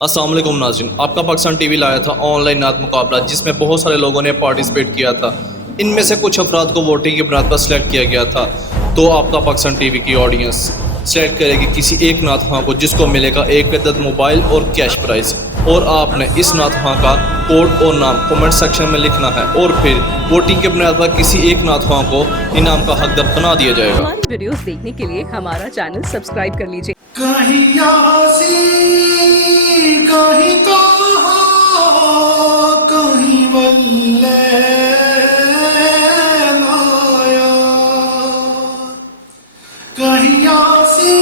السلام علیکم ناظرین، آپ کا پاکستان ٹی وی لایا تھا آن لائن نعت مقابلہ جس میں بہت سارے لوگوں نے پارٹیسپیٹ کیا تھا۔ ان میں سے کچھ افراد کو ووٹنگ کی بنیاد پر سلیکٹ کیا گیا تھا، تو آپ کا پاکستان ٹی وی کی آڈینس سلیکٹ کرے گی کسی ایک نعت خواں کو جس کو ملے گا ایک عدد موبائل اور کیش پرائز، اور آپ نے اس نعت خواں کا کوڈ اور نام کمنٹ سیکشن میں لکھنا ہے، اور پھر ووٹنگ کی بنیاد پر کسی ایک نعت خواں کو انعام کا حقدار بنا دیا جائے گا۔ ہماری ویڈیوز دیکھنے کے لیے ہمارا چینل سبسکرائب کر لیجیے۔ کہیں یاسی کہیں کہاں کہیں واللیل آیا، کہیں یاسی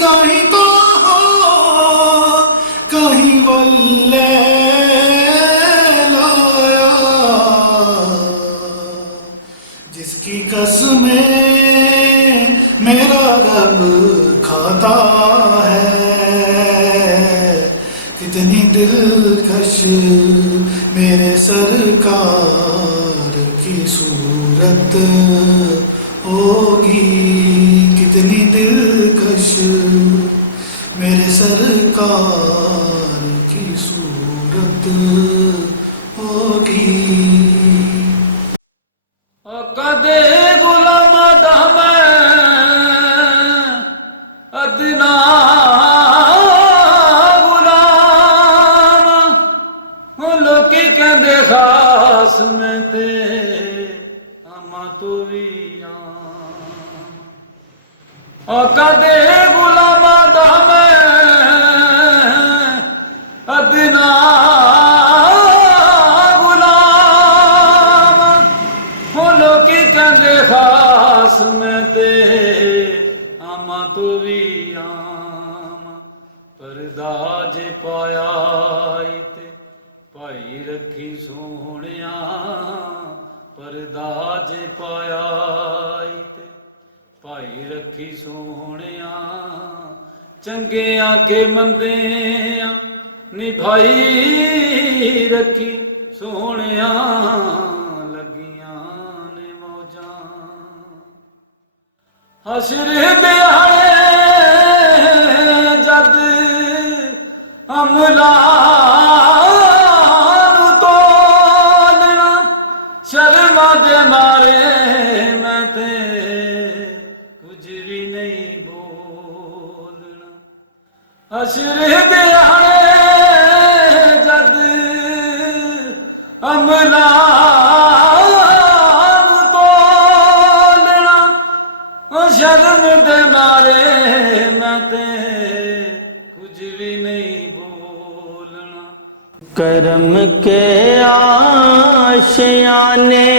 کہیں کہاں کہیں واللیل آیا، جس کی قسمیں میرا رب کھاتا ہے، کتنی دلکش میرے سرکار کی صورت ہوگی، کتنی دلکش میرے سرکار کی صورت ہوگی۔ کدے غلام دم ادنا غلام لوکی کہندے خاص میں تے اما تو بھی کدے غلام دم ادنا خاص میں تے آما تو بھی آما، پردہ جے پایا تے پائی رکھی سونیا، پردہ جے پایا تے پائی رکھی سونیا، چنگیاں کے مندیاں نبھائی رکھی سونیا، حشر دیہڑے جد املان تولنا، شرما دے مارے میں تے کچھ بھی نہیں بولنا، حشر دیہڑے جد شرم دے مارے میں تے کچھ بھی نہیں بولنا۔ کرم کے آشیانے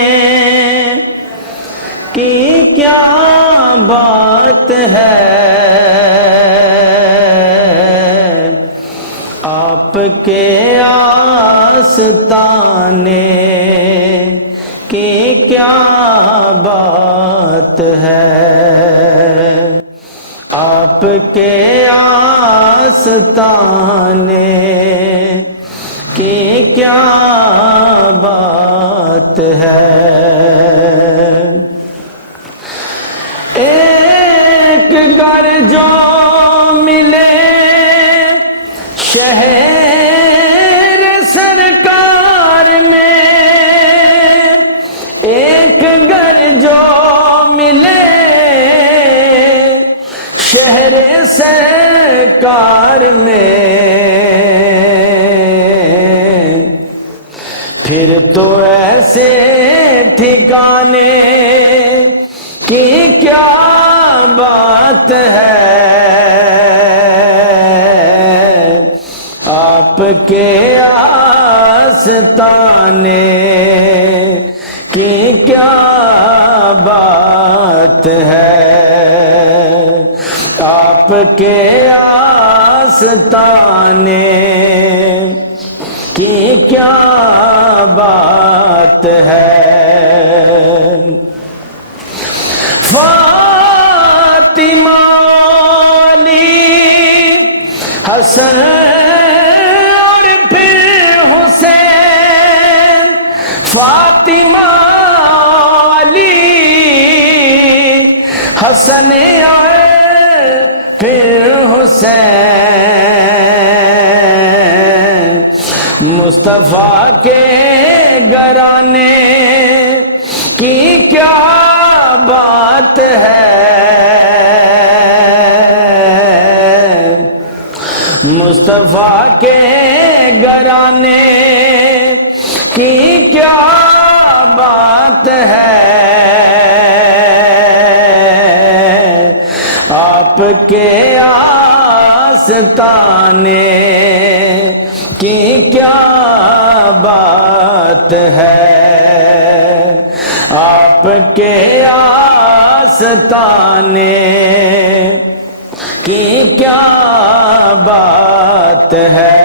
کی کیا بات ہے، آپ کے آستانے کی کیا بات ہے، آپ کے آستانے کی کیا بات ہے، ایک گھر جو ملے شہر سرکار میں، ایک گھر جو ملے شہر سرکار میں، پھر تو ایسے ٹھکانے کی کیا بات ہے، آپ کے آستانے کی کیا بات ہے، آپ کے آستانے کی کیا بات ہے، فاطمہ علی حسن اور پھر حسین، فاطمہ علی حسن اور پھر حسین مصطفیٰ کے گھرانے کی کیا بات ہے، مصطفیٰ کے گھرانے کی کیا بات ہے، آپ کے آستانے کی کیا بات ہے، آپ کے آستانے کی کیا بات ہے،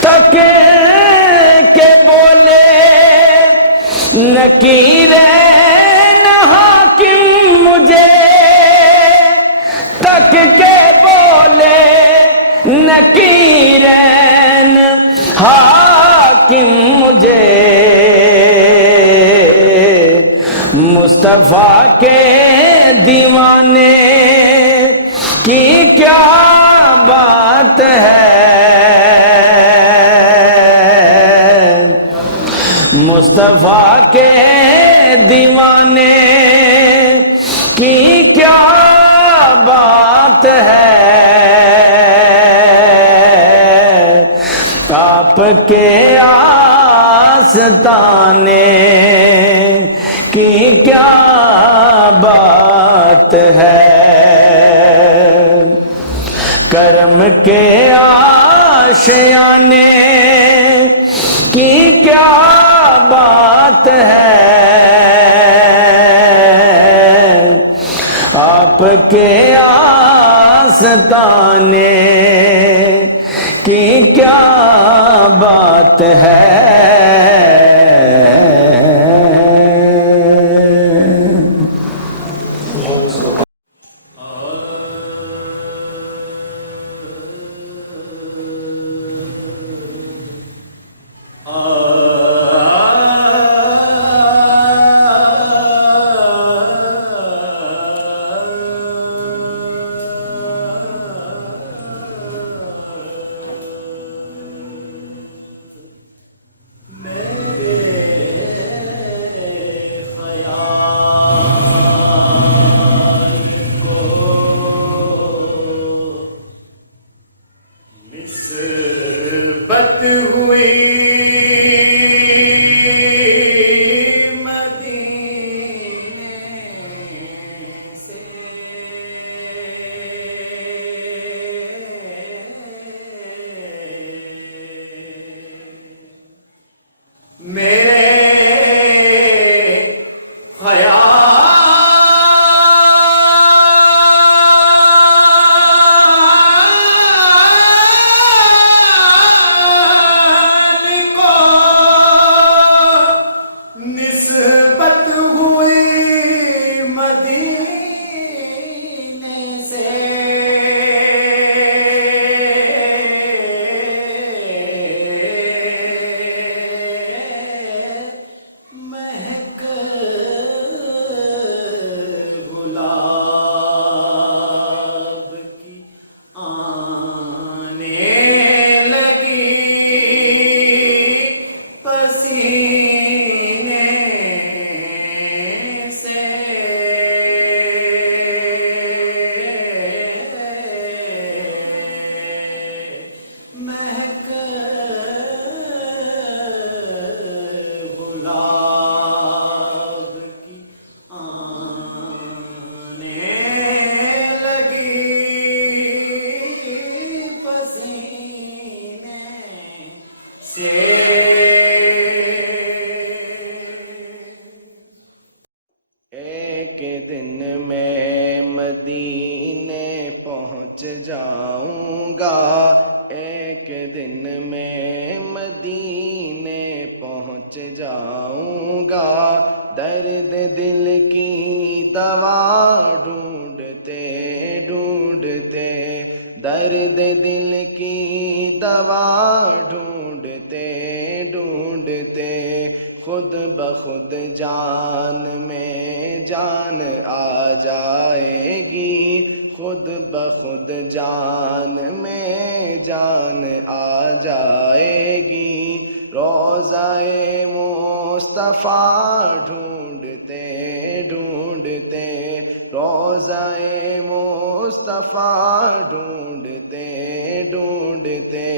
تک کے بولے نکیرین حاکم مجھے، تک کے بولے نکیرین حاکم مجھے، مصطفیٰ کے دیوانے کی کیا بات ہے، مصطفیٰ کے دیوانے کی کیا بات ہے، آپ کے آستانے کی کیا بات ہے، کرم کے آشیانے کی کیا بات ہے، آپ کے آستانے کی کیا بات ہے، نسبت ہوئی مدینے سے، میرے نسبت ہوئی مدینے سے، مہک گلاب کی آنے لگی، پسینے سے مہک گلاب کی آنے لگی، پسینے سے۔ ایک دن میں مدینے پہنچ جاؤں گا، ایک دن میں مدینے پہنچ جاؤں گا، درد دل کی دوا ڈھونڈتے ڈھونڈتے، درد دل کی دوا ڈھونڈتے ڈھونڈتے، خود بخود جان میں جان آ جائے گی، خود بخود جان میں جان آ جائے گی، روضہ مصطفیٰ ڈھونڈتے ڈھونڈتے، روضہ مصطفیٰ ڈھونڈتے ڈھونڈتے،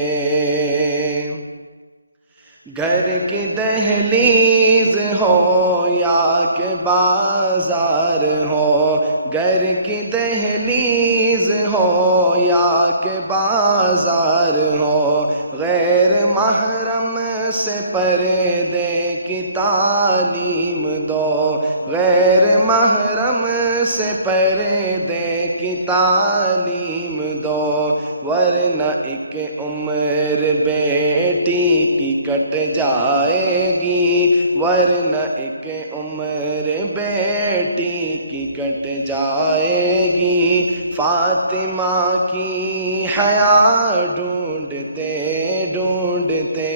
گھر کی دہلیز ہو یا کہ بازار ہو، گھر کی دہلیز ہو یا کہ بازار ہو، غیر محرم سے پردے کی تعلیم دو، غیر محرم سے پردے کی تعلیم دو، ورنہ ایک عمر بیٹی کی کٹ جائے گی، ورنہ ایک عمر بیٹی کی کٹ جائے گی، فاطمہ کی حیا ڈھونڈتے ڈھونڈتے،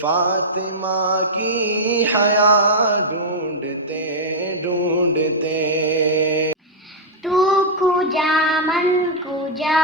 فاطمہ کی حیا ڈھونڈتے ڈھونڈتے، تو کجا من کجا